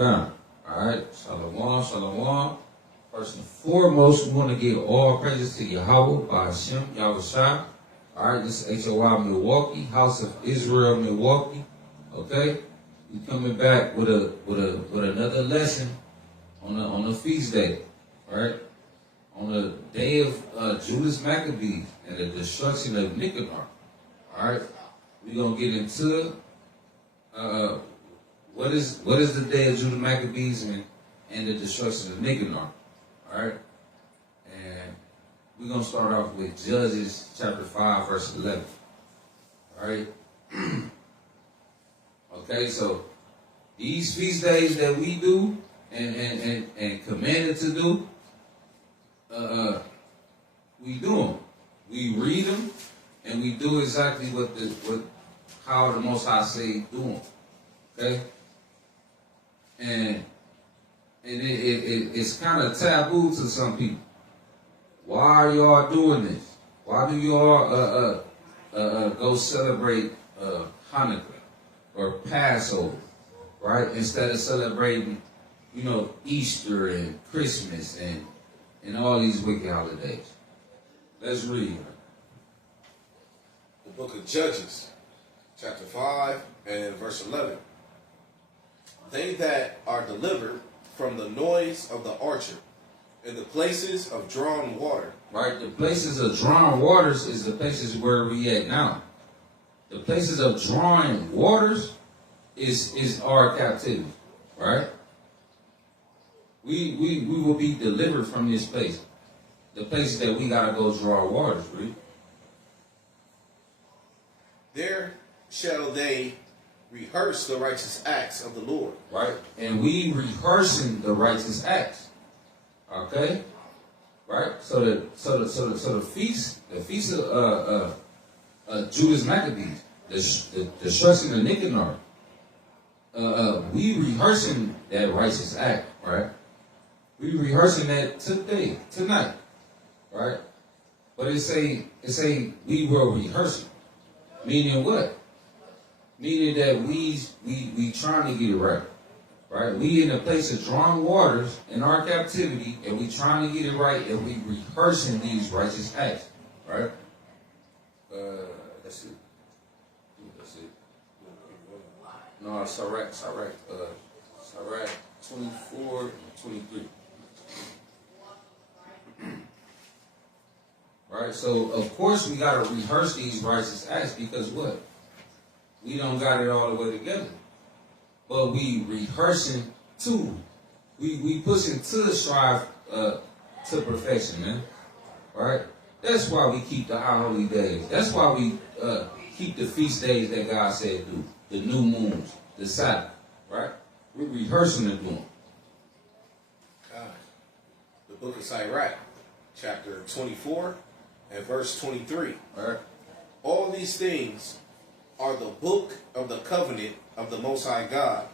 Alright, shalom, shalom. First and foremost, we want to give all praises to Yahweh by Hashem, Yahushua. Alright, this is HOI Milwaukee, House of Israel, Milwaukee. Okay? We coming back with another lesson on the feast day. Alright? On the day of Judas Maccabees and the destruction of Nicanor. Alright? We're gonna get into what is the day of Judas Maccabees and the destruction of Nicanor. Alright? And we're gonna start off with Judges chapter 5, verse 11. Alright? Okay, so these feast days that we do and commanded to do, we do them. We read them, and we do exactly how the Most High say do them. Okay, and it's kind of taboo to some people. Why are y'all doing this? Why do y'all go celebrate Hanukkah or Passover, right? Instead of celebrating, Easter and Christmas and all these wicked holidays. Let's read. The book of Judges, chapter 5 and verse 11. They that are delivered from the noise of the archer in the places of drawn water. Right, the places of drawn waters is the places where we at now. The places of drawing waters is our captivity, right? We will be delivered from this place. The place that we gotta go draw waters, right? There shall they rehearse the righteous acts of the Lord. Right? And we rehearsing the righteous acts. Okay? Right? So the feast of Judas Maccabees, the destruction of Nicanor, we rehearsing that righteous act, right? We rehearsing that tonight, right? But it say we will rehearse it. Meaning what? Meaning that we trying to get it right. Right? We in a place of drawn waters in our captivity, and we trying to get it right, and we rehearsing these righteous acts. Right? That's it. That's it. No, it's all right. It's all right. It's all right. 24 and 23. Right? So, of course, we got to rehearse these righteous acts because what? We don't got it all the way together. But we rehearsing too. We pushing to strive to perfection, man. Right? That's why we keep the high holy days. That's why we keep the feast days that God said do. The new moons, the Sabbath. Right? We're rehearsing to do them. The book of Sirach, chapter 24 and verse 23. Right? All these things are the book of the covenant of the Most High God,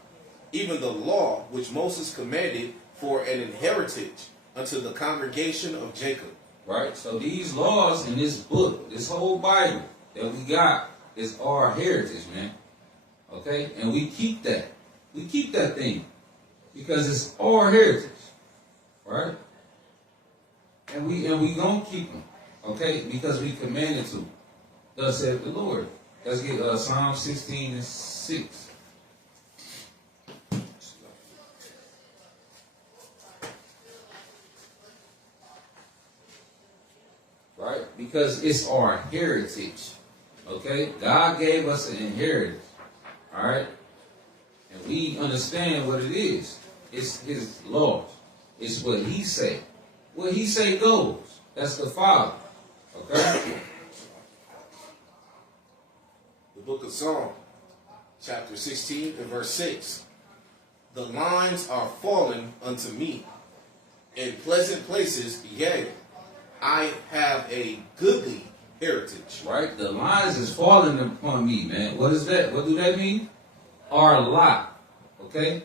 even the law which Moses commanded for an inheritance unto the congregation of Jacob. Right? So these laws in this book, this whole Bible that we got is our heritage, man. Okay? And we keep that. We keep that thing because it's our heritage. Right? And we gonna keep them. Okay? Because we commanded to. Thus saith the Lord. Let's get Psalm 16 and 6. Right? Because it's our heritage. Okay? God gave us an inheritance. Alright? And we understand what it is. It's His laws. It's what He say. What He say goes. That's the Father. Okay? Book of Psalm, chapter 16 and verse 6. The lines are fallen unto me. In pleasant places, yea, I have a goodly heritage. Right? The lines is falling upon me, man. What is that? What do that mean? Our lot. Okay?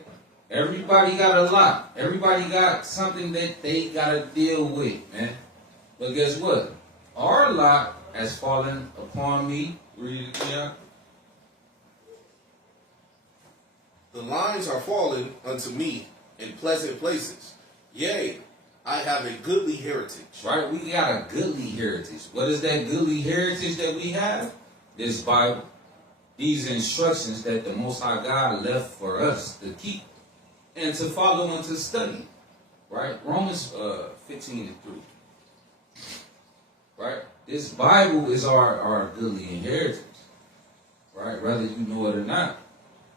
Everybody got a lot. Everybody got something that they got to deal with, man. But guess what? Our lot has fallen upon me. Read it again. The lines are fallen unto me in pleasant places. Yea, I have a goodly heritage. Right? We got a goodly heritage. What is that goodly heritage that we have? This Bible. These instructions that the Most High God left for us to keep and to follow and to study. Right? Romans 15:3. Right? This Bible is our goodly inheritance. Right? Whether you know it or not.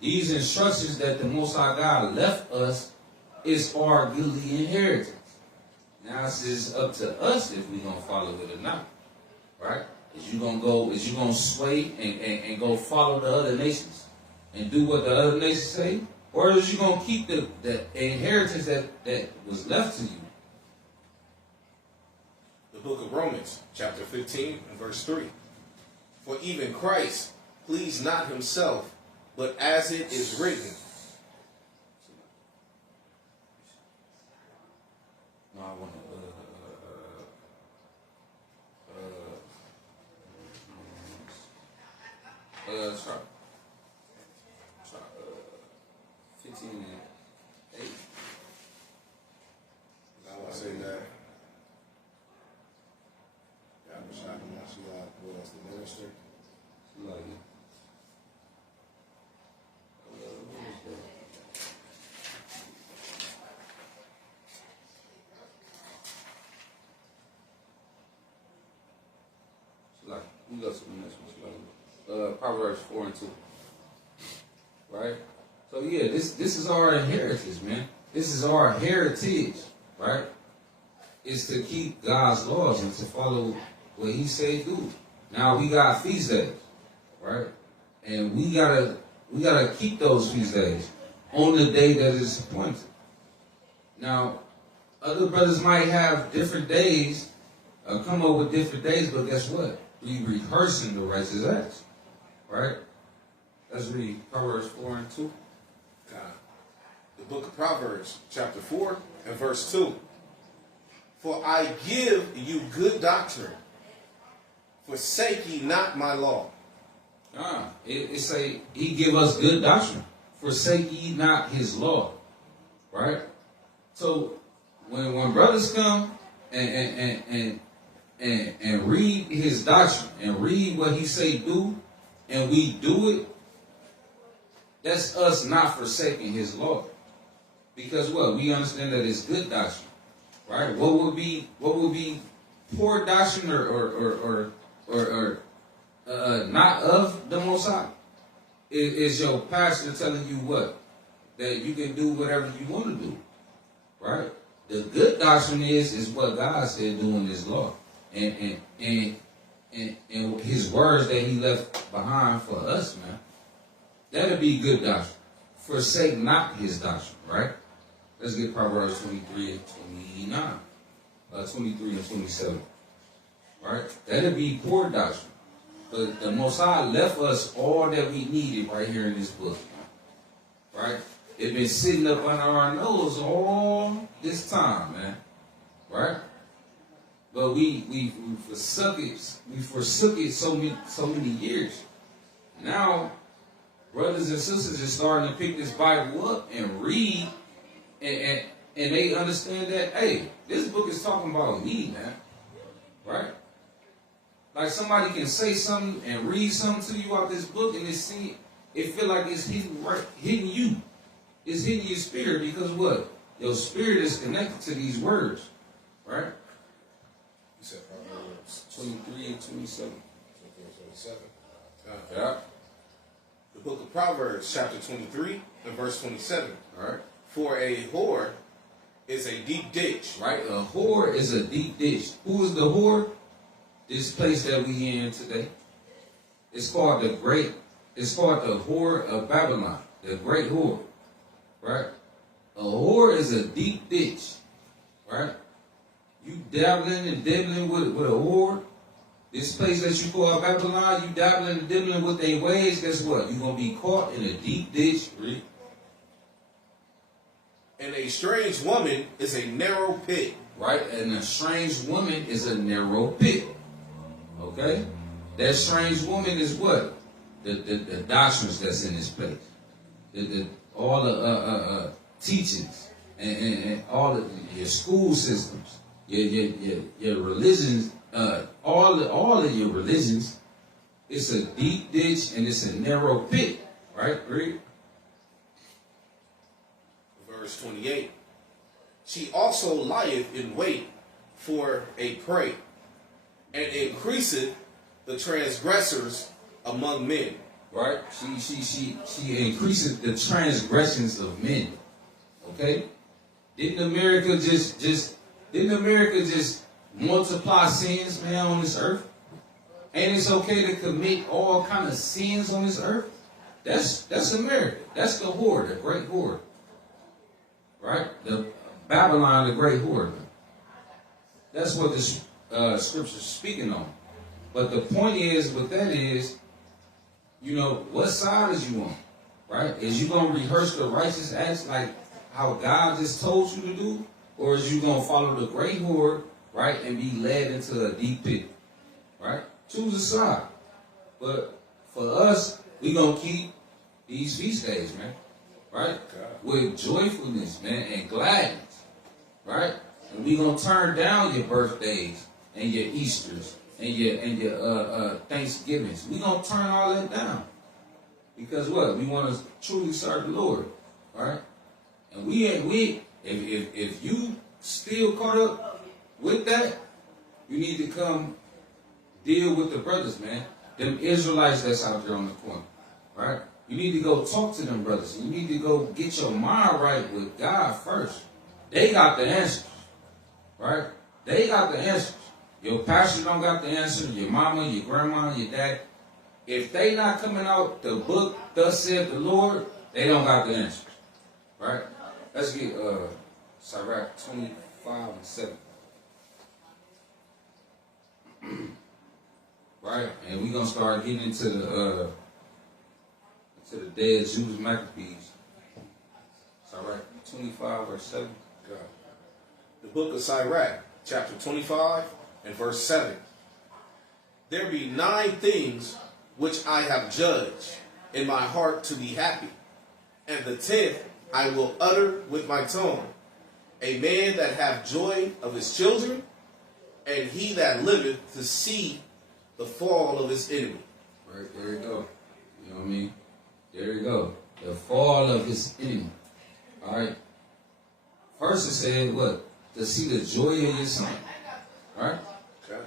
These instructions that the Most High God left us is our goodly inheritance. Now it's just up to us if we're going to follow it or not. Right? Is you going to sway and go follow the other nations and do what the other nations say? Or is you going to keep the inheritance that was left to you? The book of Romans, chapter 15 and verse 3. For even Christ pleased not himself, but as it is written. No, I want to. Try 15 and 8. Now I say that. What else? The minister? Like it. Like, we go to the next one. Proverbs 4 and 2. Right? So yeah, this is our inheritance, man. This is our heritage, right? It's to keep God's laws and to follow what He say do. Now we got feast days, right? And we gotta keep those feast days on the day that is appointed. Now, other brothers might have different days, come up with different days, but guess what? We rehearsing the righteous acts, right? Let's read Proverbs 4 and 2. The book of Proverbs, chapter 4 and verse 2. For I give you good doctrine, forsake ye not my law. It say He give us good doctrine, forsake ye not His law, right? So when brothers come and read His doctrine and read what He say do, and we do it, that's us not forsaking His law. Because what? We understand that it's good doctrine, right? What would be poor doctrine or not of the Most High? Is your pastor telling you what? That you can do whatever you want to do, right? The good doctrine is what God said do in His law, and His words that He left behind for us, man. That'll be good doctrine. Forsake not His doctrine, right? Let's get Proverbs 23 and 29. 23 and 27. Right? That'll be poor doctrine. But the Most High left us all that we needed right here in this book. Right? It's been sitting up under our nose all this time, man. Right? But we forsook it. We forsook it so many years. Now, brothers and sisters are starting to pick this Bible up and read, and they understand that, hey, this book is talking about me, man. Right? Like somebody can say something and read something to you out this book, and it feel like it's hitting you. It's hitting your spirit because what? Your spirit is connected to these words. Right? You said Proverbs 23 and 27. 27. Yeah. The book of Proverbs, chapter 23 and verse 27. All right. For a whore is a deep ditch. Right? A whore is a deep ditch. Who is the whore? This place that we in today. It's called the whore of Babylon. The great whore. Right? A whore is a deep ditch. Right? You dabbling and dibbling with a whore. This place that you call Babylon, you dabbling and dibbling with their ways, guess what? You're going to be caught in a deep ditch. Read. And a strange woman is a narrow pit. Right? And a strange woman is a narrow pit. Okay? That strange woman is what? The doctrines that's in this place. all the teachings, and all of your school systems, your religions, all of your religions. It's a deep ditch and it's a narrow pit, right? Read. Verse 28. She also lieth in wait for a prey, and increaseth the transgressors among men. Right? She increases the transgressions of men. Okay? Didn't America just multiply sins, man, on this earth? And it's okay to commit all kind of sins on this earth? That's America. That's the whore, the great whore. Right? The Babylon, the great whore. That's what the scripture's speaking on. But the point is, with that is, you know, what side is you on? Right? Is you going to rehearse the righteous acts like how God just told you to do? Or is you going to follow the great whore, right, and be led into a deep pit? Right? Choose a side. But for us, we going to keep these feast days, man. Right? With joyfulness, man, and gladness. Right? And we going to turn down your birthdays and your Easters and your Thanksgivings. We going to turn all that down. Because what? We want to truly serve the Lord. Right? And if you still caught up with that, you need to come deal with the brothers, man. Them Israelites that's out there on the corner, right? You need to go talk to them brothers. You need to go get your mind right with God first. They got the answers, right? They got the answers. Your pastor don't got the answer. Your mama, your grandma, your dad. If they not coming out the book, thus saith the Lord, they don't got the answers, right? Let's get Sirach 25:7. Right, and we're gonna start getting into the day of Judas Maccabees. Sirach 25:7. God. The book of Sirach, chapter 25 and verse 7. There be 9 things which I have judged in my heart to be happy, and the 10th I will utter with my tongue. A man that hath joy of his children, and he that liveth to see the fall of his enemy. Right, there you go. You know what I mean? There you go. The fall of his enemy. All right. First it said what? To see the joy of your son. Right? Okay.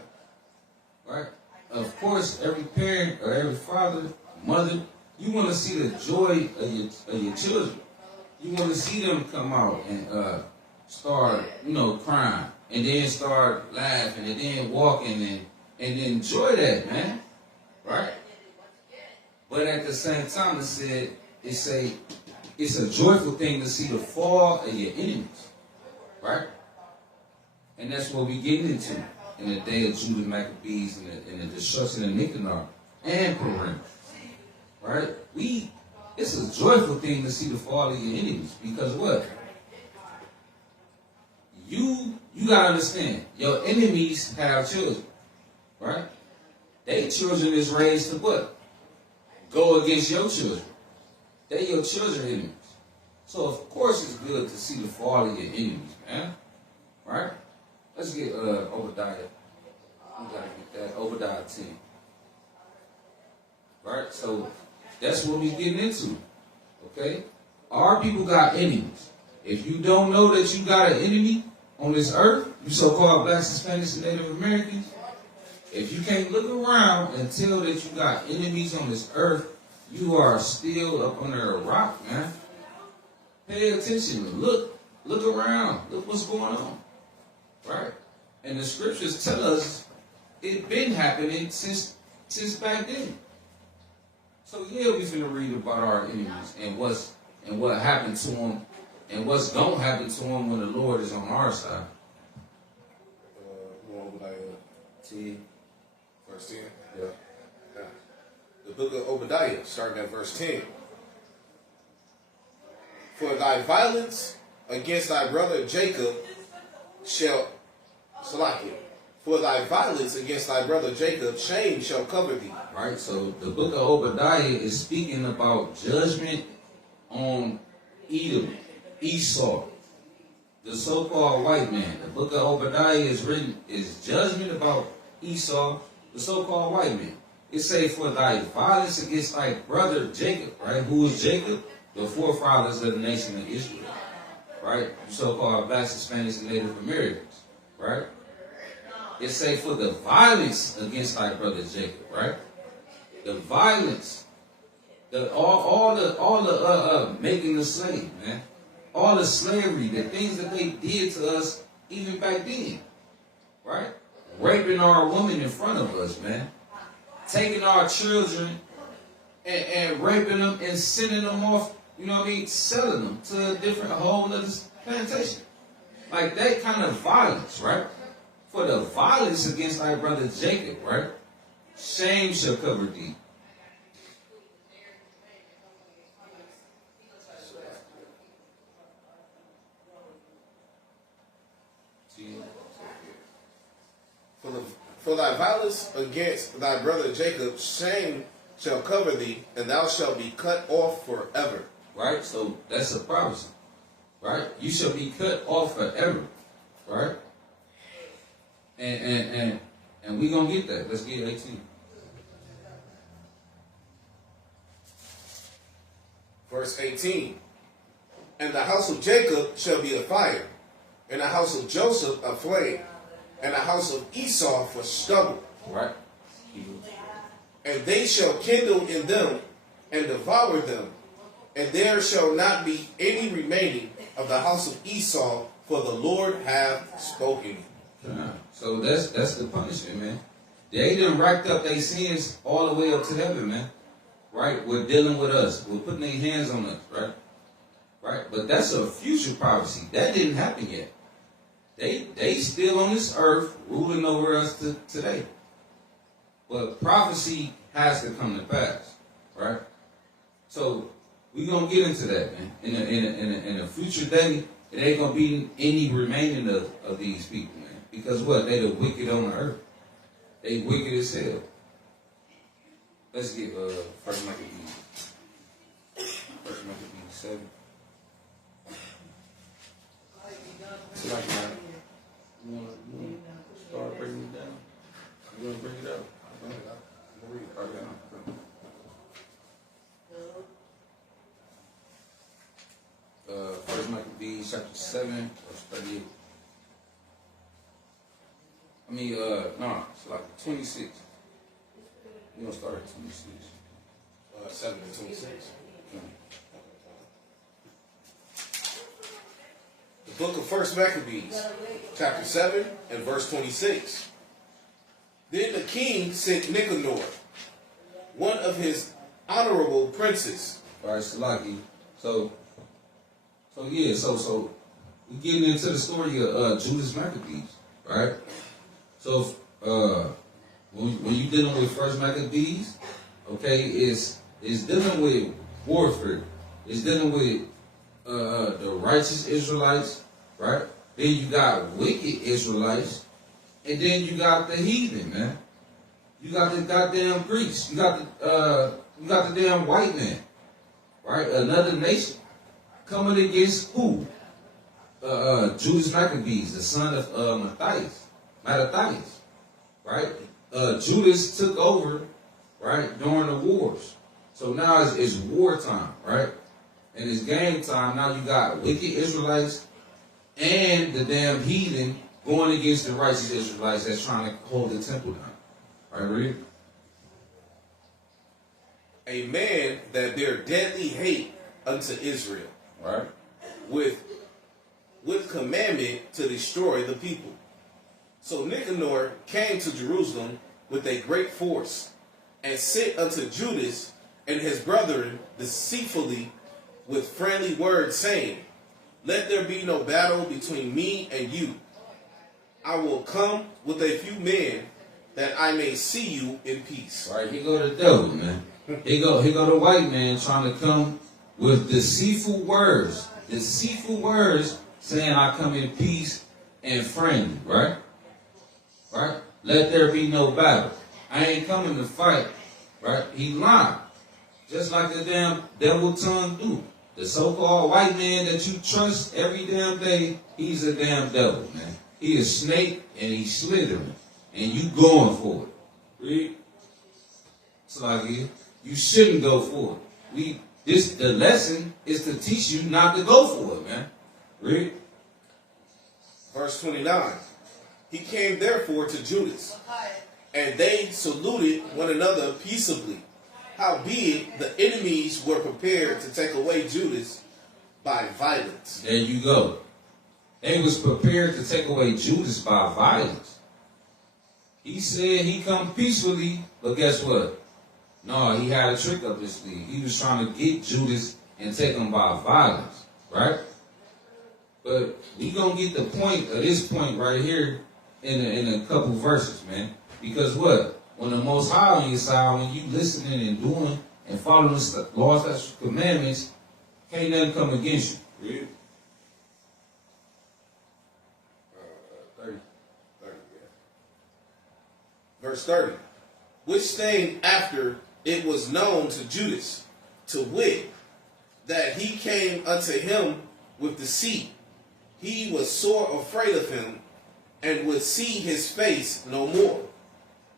Right? Of course, every parent or every father, mother, you want to see the joy of your children. You want to see them come out and start, crying, and then start laughing, and then walking, and enjoy that, man. Right? But at the same time, it's a joyful thing to see the fall of your enemies. Right? And that's what we're getting into in the day of Judas Maccabees and the destruction of Nicanor and Purim. Right? It's a joyful thing to see the fall of your enemies. Because what? You gotta understand, your enemies have children. Right? Their children is raised to what? Go against your children. They your children enemies. So of course it's good to see the fall of your enemies, man. Right? Let's get Obadiah. We gotta get that. Obadiah 10. Right? So that's what we're getting into. Okay? Our people got enemies. If you don't know that you got an enemy on this earth, you so-called blacks, Hispanics, and Native Americans, if you can't look around and tell that you got enemies on this earth, you are still up under a rock, man. Pay attention. Look around. Look what's going on. Right? And the scriptures tell us it's been happening since back then. So yeah, we're finna read about our enemies and what happened to them and what's gonna happen to them when the Lord is on our side. Obadiah 10. verse 10. Yeah. The book of Obadiah, starting at verse 10. For thy violence against thy brother Jacob shall For thy violence against thy brother Jacob, shame shall cover thee. Right? So the book of Obadiah is speaking about judgment on Edom, Esau, the so-called white man. The book of Obadiah is judgment about Esau, the so-called white man. It say, for thy violence against thy brother Jacob, right? Who is Jacob? The forefathers of the nation of Israel, right? The so-called blacks, Hispanics, and Native Americans, right? It say, for the violence against thy brother Jacob, right? The violence, all the making the slave, man. All the slavery, the things that they did to us even back then, right? Raping our women in front of us, man. Taking our children and raping them and sending them off, you know what I mean, selling them to a different whole other plantation. Like that kind of violence, right? For the violence against thy brother Jacob, right? Shame shall cover thee. For thy violence against thy brother Jacob, shame shall cover thee, and thou shalt be cut off forever. Right? So that's a prophecy. Right? You shall be cut off forever. Right? And we gonna get that. Let's get 18. Verse 18. And the house of Jacob shall be a fire, and the house of Joseph a flame, and the house of Esau for stubble. Right? And they shall kindle in them and devour them, and there shall not be any remaining of the house of Esau, for the Lord hath spoken. So that's the punishment, man. They done racked up their sins all the way up to heaven, man. Right? We're dealing with us. We're putting their hands on us, right? Right? But that's a future prophecy. That didn't happen yet. They still on this earth ruling over us today. But prophecy has to come to pass, right? So we're gonna get into that, man. In a future day, it ain't gonna be any remaining of these people, man. Because what? They the wicked on the earth. They wicked as hell. Let's get First Maccabees. First Maccabees 7. So like that. You wanna start breaking it down? You wanna bring it up? First Maccabees chapter 7, verse 38. It's like 26. We're gonna start at 26. 7 and 26. The book of First Maccabees, chapter 7 and verse 26. Then the king sent Nicanor, one of his honorable princes. All right, Salaki. So we getting into the story of Judas Maccabees, right? So when you dealing with First Maccabees, okay, it's dealing with warfare. It's dealing with the righteous Israelites, right? Then you got wicked Israelites, and then you got the heathen, man. You got the goddamn Greeks. You got the damn white man, right? Another nation coming against who? Judas Maccabees, the son of Mattathias, right? Judas took over, right, during the wars. So now it's wartime, right? And it's game time. Now you got wicked Israelites and the damn heathen going against the righteous Israelites that's trying to hold the temple down. All right, read. A man that bear deadly hate unto Israel, Right. with commandment to destroy the people. So Nicanor came to Jerusalem with a great force, and sent unto Judas and his brethren deceitfully with friendly words, saying, Let there be no battle between me and you. I will come with a few men, that I may see you in peace. Right, here go the devil, man. Here go the white man trying to come with deceitful words saying I come in peace and friendly, right? Right? Let there be no battle. I ain't coming to fight, right? He lied, just like the damn devil tongue do. The so-called white man that you trust every damn day, he's a damn devil, man. He is snake and he's slithering. And you going for it. Read. It's like you shouldn't go for it. The lesson is to teach you not to go for it, man. Read. Verse 29. He came therefore to Judas, and they saluted one another peaceably. Howbeit, the enemies were prepared to take away Judas by violence. There you go. They was prepared to take away Judas by violence. He said he come peacefully, but guess what? No, he had a trick up his sleeve. He was trying to get Judas and take him by violence, right? But we gonna get the point of this point right here in a couple verses, man. Because what? When the Most High on your side, when you listening and doing and following the laws, statutes, commandments, can't nothing come against you. Read. 30. Yeah. Verse 30. Which thing after it was known to Judas, to wit, that he came unto him with deceit, he was sore afraid of him, and would see his face no more.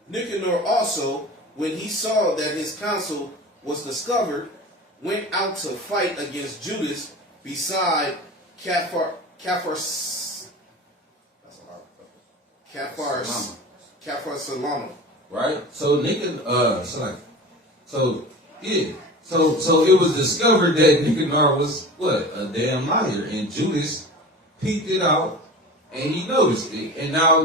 Nicanor also, when he saw that his counsel was discovered, went out to fight against Judas beside Caphar Salama. Right? So So it was discovered that Nicanor was what? A damn liar. And Judas peeped it out and he noticed it. And now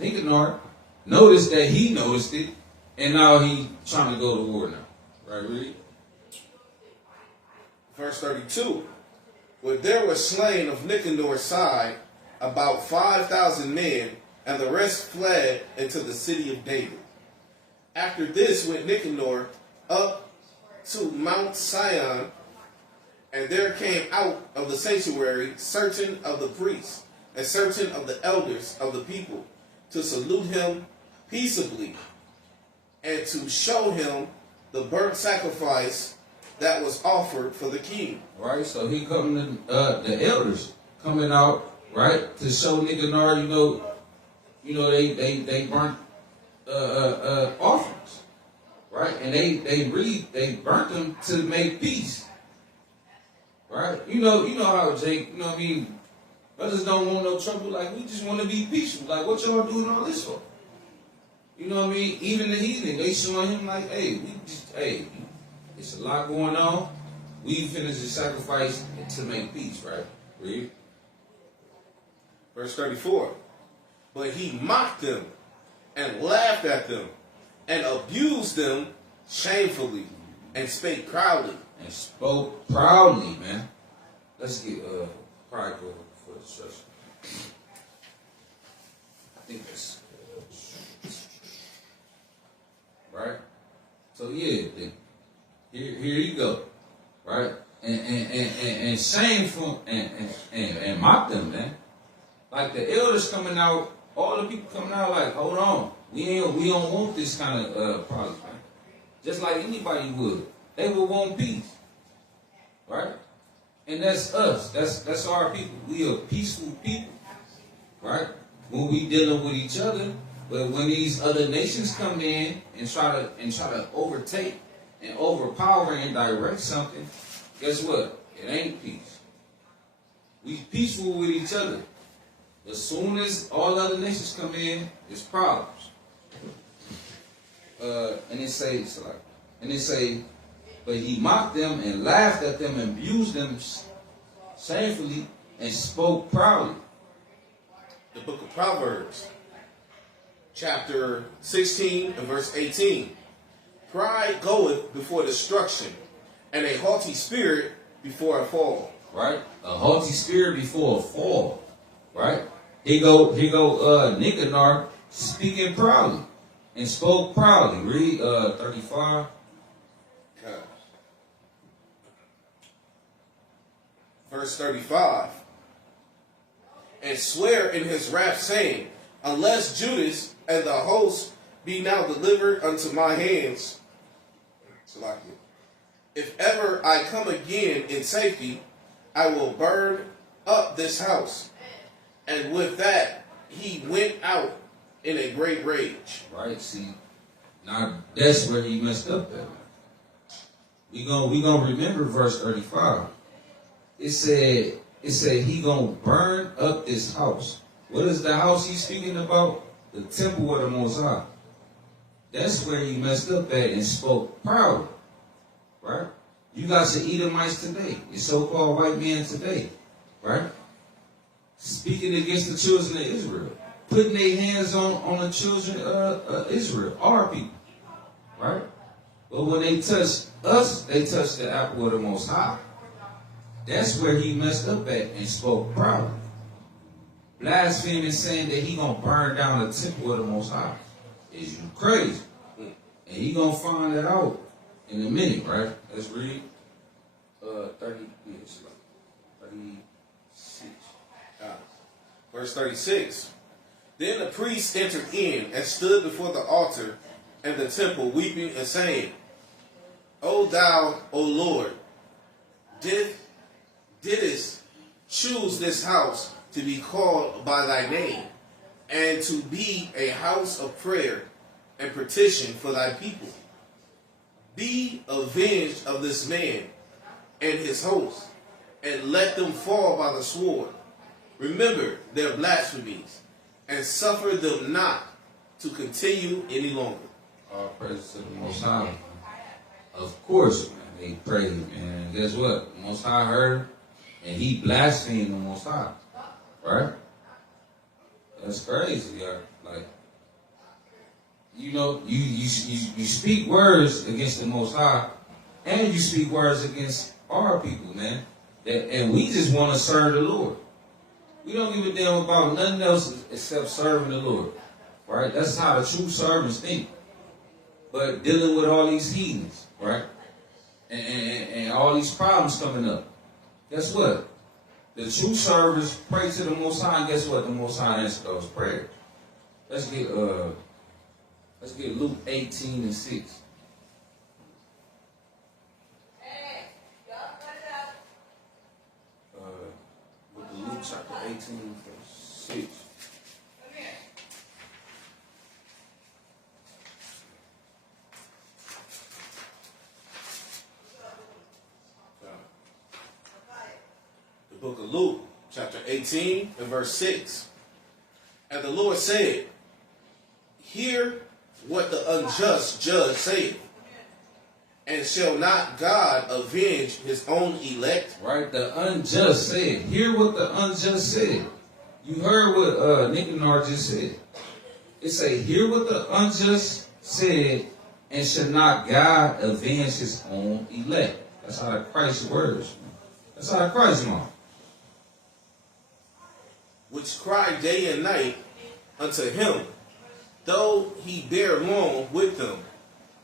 Nicanor noticed that he noticed it, and now he trying to go to war now. Right, read? Verse 32. But there were slain of Nicanor's side about 5,000 men, and the rest fled into the city of David. After this went Nicanor up to Mount Sion, and there came out of the sanctuary certain of the priests and certain of the elders of the people to salute him peaceably, and to show him the burnt sacrifice that was offered for the king. Right, so he coming the elders coming out, right, to show Nicanor, they burnt offerings, right, and they burnt them to make peace, right. You know how Jake, you know what I mean. Brothers don't want no trouble. Like, we just want to be peaceful. Like, what y'all doing all this for? You know what I mean? Even the heathen, they showing him like, hey, it's a lot going on. We finished the sacrifice to make peace, right? Read. Verse 34. But he mocked them and laughed at them and abused them shamefully and spake proudly. And spoke proudly, man. Let's get pride over for the destruction. I think that's right. So yeah, here you go, right? And shameful and mock them, man. Like the elders coming out, all the people coming out like, hold on, we don't want this kind of problems, man. Just like anybody would, they would want peace, right? And that's us. That's our people. We are peaceful people, right? When we dealing with each other, but when these other nations come in and try to overtake and overpower and direct something, guess what? It ain't peace. We peaceful with each other. As soon as all other nations come in, it's problems. And it say, but he mocked them and laughed at them and abused them shamefully and spoke proudly. The book of Proverbs, chapter 16 and verse 18. Pride goeth before destruction, and a haughty spirit before a fall. Right? A haughty spirit before a fall. Right? Here go Nicanor speaking proudly and spoke proudly. Read 35. Okay. Verse 35. And swear in his wrath, saying, unless Judas and the host be now delivered unto my hands, if ever I come again in safety, I will burn up this house. And with that, he went out in a great rage. Right? See, now that's where he messed up at. We gonna remember verse 35. It said he gonna burn up this house. What is the house he's speaking about? The temple of the Most High. That's where he messed up at and spoke proudly. Right? You got your Edomites today, your so-called white man today, right? Speaking against the children of Israel, putting their hands on the children of Israel, our people, right? But when they touch us, they touch the apple of the Most High. That's where he messed up at and spoke proudly. Blaspheming, saying that he gonna burn down the temple of the Most High. Is you crazy? And he gonna find it out in a minute, right? Let's read 36. Verse 36. Then the priest entered in and stood before the altar and the temple, weeping and saying, O thou, O Lord, didst choose this house to be called by thy name, and to be a house of prayer and petition for thy people. Be avenged of this man and his host, and let them fall by the sword. Remember their blasphemies, and suffer them not to continue any longer. All praise to the Most High. Of course, man, they prayed, and guess what? The Most High heard, and he blasphemed the Most High. Right? That's crazy, y'all. Like, you know, you speak words against the Most High, and you speak words against our people, man. And we just want to serve the Lord. We don't give a damn about nothing else except serving the Lord. Right? That's how the true servants think. But dealing with all these heathens, right? And all these problems coming up. Guess what? The true servants pray to the Most High, and guess what? The Most High answers those prayers. Let's get Luke 18:6. Luke chapter 18, verse 6. The book of Luke, chapter 18, and verse 6. And the Lord said, hear what the unjust judge saith. And shall not God avenge his own elect? Right, the unjust said. Hear what the unjust said. You heard what Nicanor just said. It say, hear what the unjust said, and shall not God avenge his own elect. That's how Christ's words. That's how Christ mom. Which cry day and night unto him, though he bear long with them.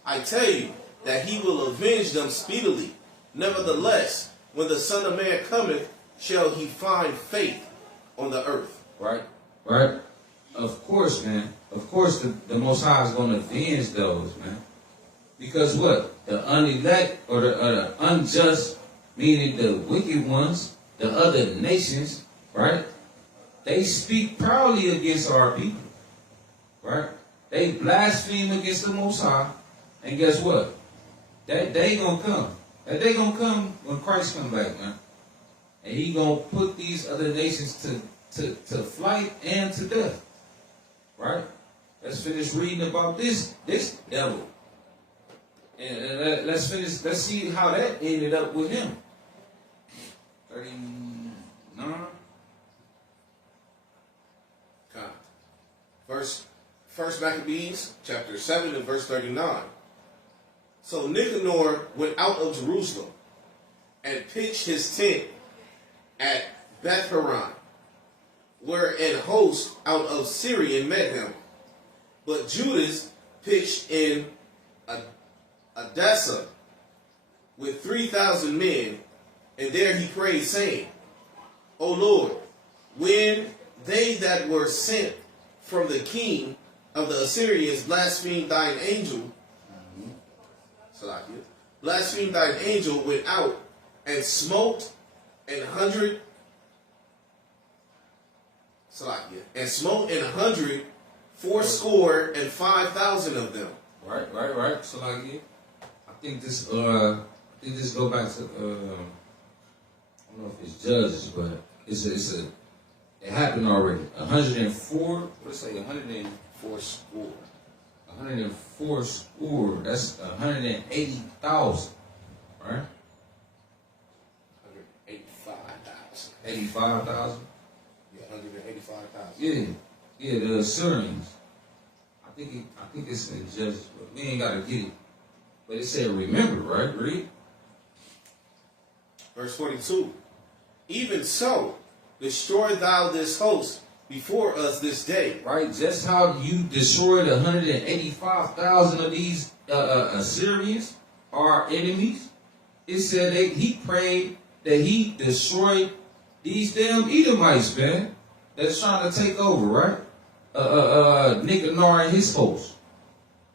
I tell you, that he will avenge them speedily. Nevertheless, when the Son of Man cometh, shall he find faith on the earth. Right? Right? Of course, man. Of course, the Most High is going to avenge those, man. Because what? The unelect or the unjust, meaning the wicked ones, the other nations, right? They speak proudly against our people. Right? They blaspheme against the Most High. And guess what? That day gonna come. That day gonna come when Christ come back, man. And he gonna put these other nations to flight and to death. Right? Let's finish reading about this devil. And let's see how that ended up with him. 39. First Maccabees, chapter 7 and verse 39. So Nicanor went out of Jerusalem and pitched his tent at Beth-horon, where an host out of Syria met him. But Judas pitched in Adassa with 3,000 men, and there he prayed, saying, O Lord, when they that were sent from the king of the Assyrians blasphemed thine angel, blasphemed thine angel, went out and smote 100. Salakia, and smote 100 fourscore and 5,000 of them. Right. So like, yeah, I think this go back to I don't know if it's Judges, but it happened already. 104. What did it say? 104 score. 104 score. That's 180,000. Right. 185,000. 85,000. Yeah, 185,000. Yeah, the Assyrians. I think it's in Judges, but we ain't gotta get it. But it said, remember, right? Read. Verse 42. Even so, destroy thou this host before us this day. Right, just how you destroyed 185,000 of these Assyrians, our enemies. It said he prayed that he destroyed these damn Edomites, man, that's trying to take over, right? Nicanor and his host.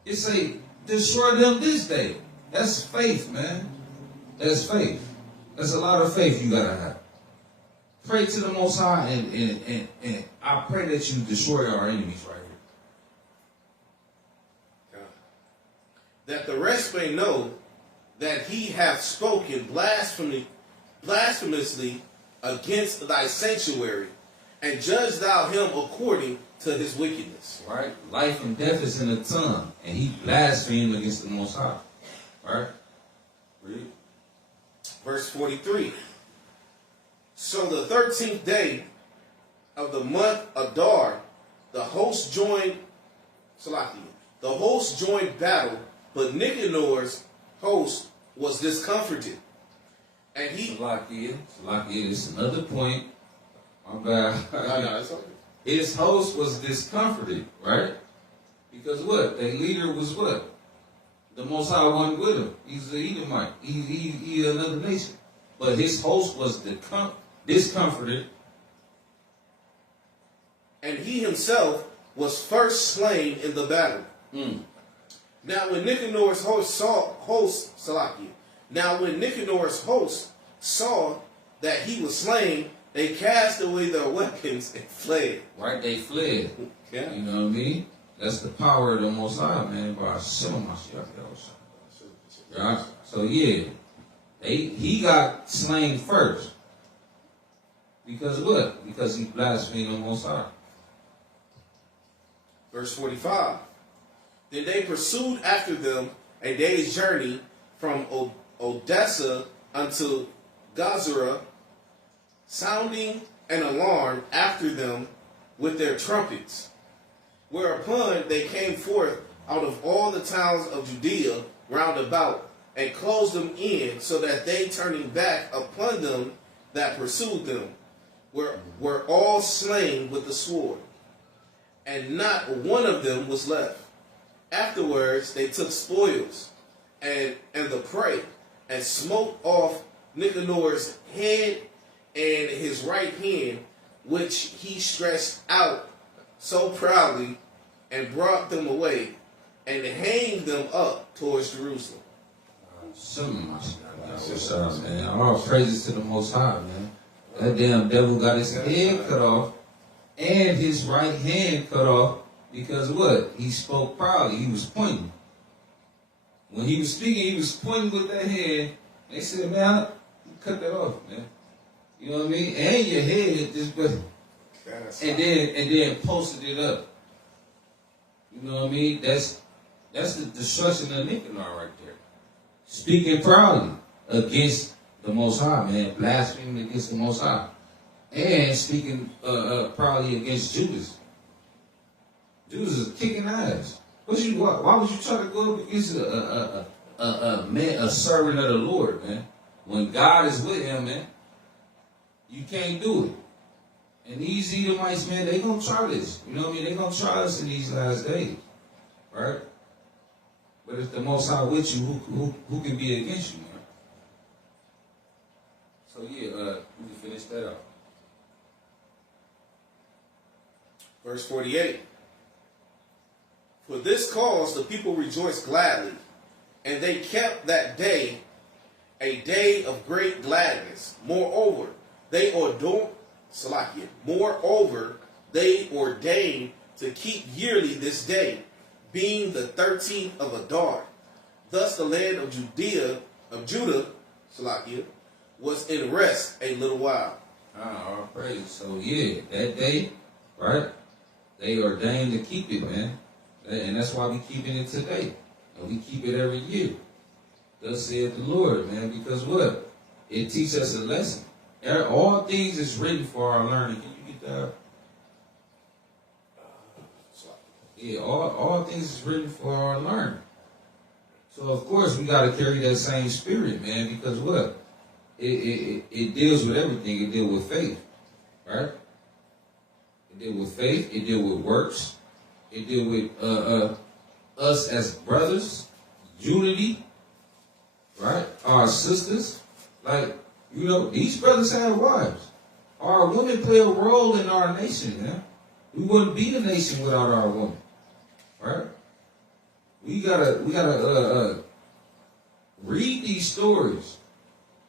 It say destroy them this day. That's faith, man. That's faith. That's a lot of faith you gotta have. Pray to the Most High, and I pray that you destroy our enemies right here. That the rest may know that he hath spoken blasphemously against thy sanctuary, and judge thou him according to his wickedness. Right? Life and death is in the tongue, and he blasphemed against the Most High. Right? Read. Verse 43. So the 13th day of the month Adar, the host joined battle, but Nicanor's host was discomforted. And he Salakia, this is another point. My bad. No, it's okay. His host was discomforted, right? Because what? Their leader was what? The Most High wasn't with him. He's an Edomite. He another nation. But his host was discomforted. And he himself was first slain in the battle. Now when Nicanor's host saw that he was slain, they cast away their weapons and fled. Right? They fled. Yeah. You know what I mean? That's the power of the Most High, man. By some right? So yeah, he got slain first. Because what? Because he blasphemed the Most High. Verse 45. Then they pursued after them a day's journey from Odessa unto Gazura, sounding an alarm after them with their trumpets. Whereupon they came forth out of all the towns of Judea round about, and closed them in, so that they, turning back upon them that pursued them, were all slain with the sword, and not one of them was left. Afterwards they took spoils and the prey, and smote off Nicanor's head and his right hand, which he stretched out so proudly, and brought them away, and hanged them up towards Jerusalem. Man. All praises to the Most High, man. That damn devil got his head cut off and his right hand cut off because what? He spoke proudly. He was pointing. When he was speaking, he was pointing with that hand. They said, man, cut that off, man. You know what I mean? And your head just and then posted it up. You know what I mean? That's the destruction of Nicanor right there. Speaking proudly against the Most High, man. Blaspheming against the Most High. And speaking proudly against Judas. Judas is kicking ass. Why would you try to go up against a servant of the Lord, man? When God is with him, man, you can't do it. And these Edomites, man, they gonna try this. You know what I mean? They gonna try us in these last days, right? But if the Most High with you, who can be against you, man? So yeah, we can finish that up. Verse 48. For this cause the people rejoiced gladly, and they kept that day a day of great gladness. Moreover, they ordained to keep yearly this day, being the 13th of Adar. Thus the land of Judah, Salakia, was in rest a little while. All praise. So yeah, that day, right? They ordained to keep it, man. And that's why we keeping it today. And we keep it every year. Thus saith the Lord, man, because what? It teaches us a lesson. All things is written for our learning. Can you get that? Yeah, all things is written for our learning. So of course we got to carry that same spirit, man, because what? It deals with everything. It deals with faith, right? It deals with faith. It deals with works. It deals with us as brothers, unity, right? Our sisters, like, you know, these brothers have wives. Our women play a role in our nation, man. We wouldn't be the nation without our women, right? We gotta read these stories.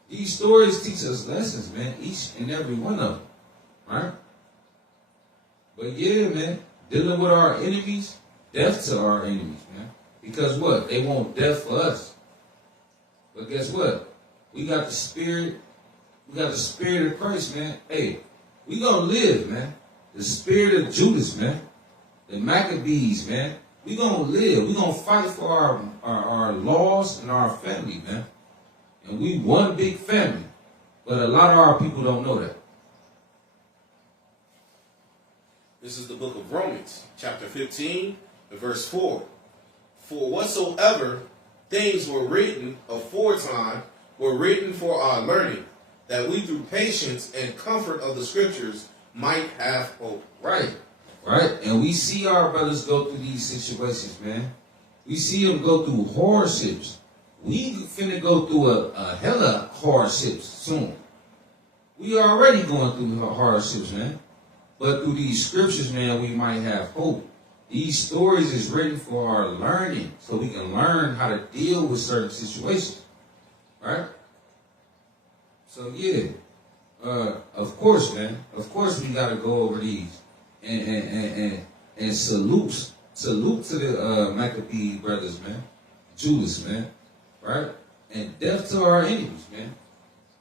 These stories teach us lessons, man. Each and every one of them, right? But yeah, man, dealing with our enemies, death to our enemies, man. Because what? They want death for us. But guess what? We got the spirit. We got the spirit of Christ, man. Hey, we gonna live, man. The spirit of Judas, man. The Maccabees, man. We gonna live. We gonna fight for our laws and our family, man. And we one big family. But a lot of our people don't know that. This is the book of Romans, chapter 15, and verse 4. For whatsoever things were written aforetime were written for our learning, that we through patience and comfort of the scriptures might have hope. Right. Right? And we see our brothers go through these situations, man. We see them go through hardships. We finna go through a hella hardships soon. We already going through hardships, man. But through these scriptures, man, we might have hope. These stories is written for our learning, so we can learn how to deal with certain situations, right? So yeah, of course, man. Of course, we gotta go over these and salute to the Maccabee brothers, man. Judas, man, right? And death to our enemies, man.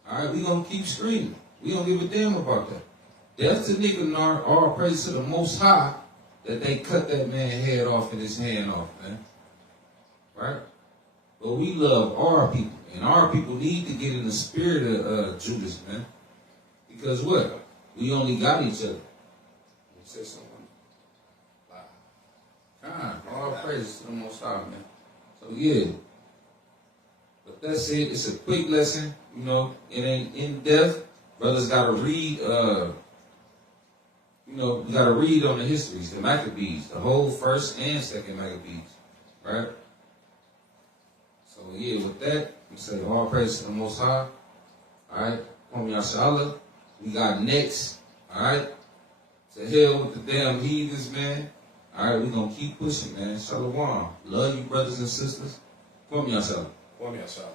All right, we gonna keep screaming. We don't give a damn about that. Death to Nicanor, all praise to the Most High, that they cut that man's head off and his hand off, man. Right? But we love our people, and our people need to get in the spirit of Judas, man. Because what? We only got each other. You said something. All praise to the Most High, man. So yeah. But that's it. It's a quick lesson. You know, it ain't in depth. Brothers gotta read. You gotta read on the histories, the Maccabees, the whole first and second Maccabees, right? So yeah, with that, we say all praise to the Most High. All right, Kwame Yashala. We got next. All right, to hell with the damn heathens, man. All right, we gonna keep pushing, man. Shalom. Love you, brothers and sisters. Kwame Yashala. Kwame Yashala.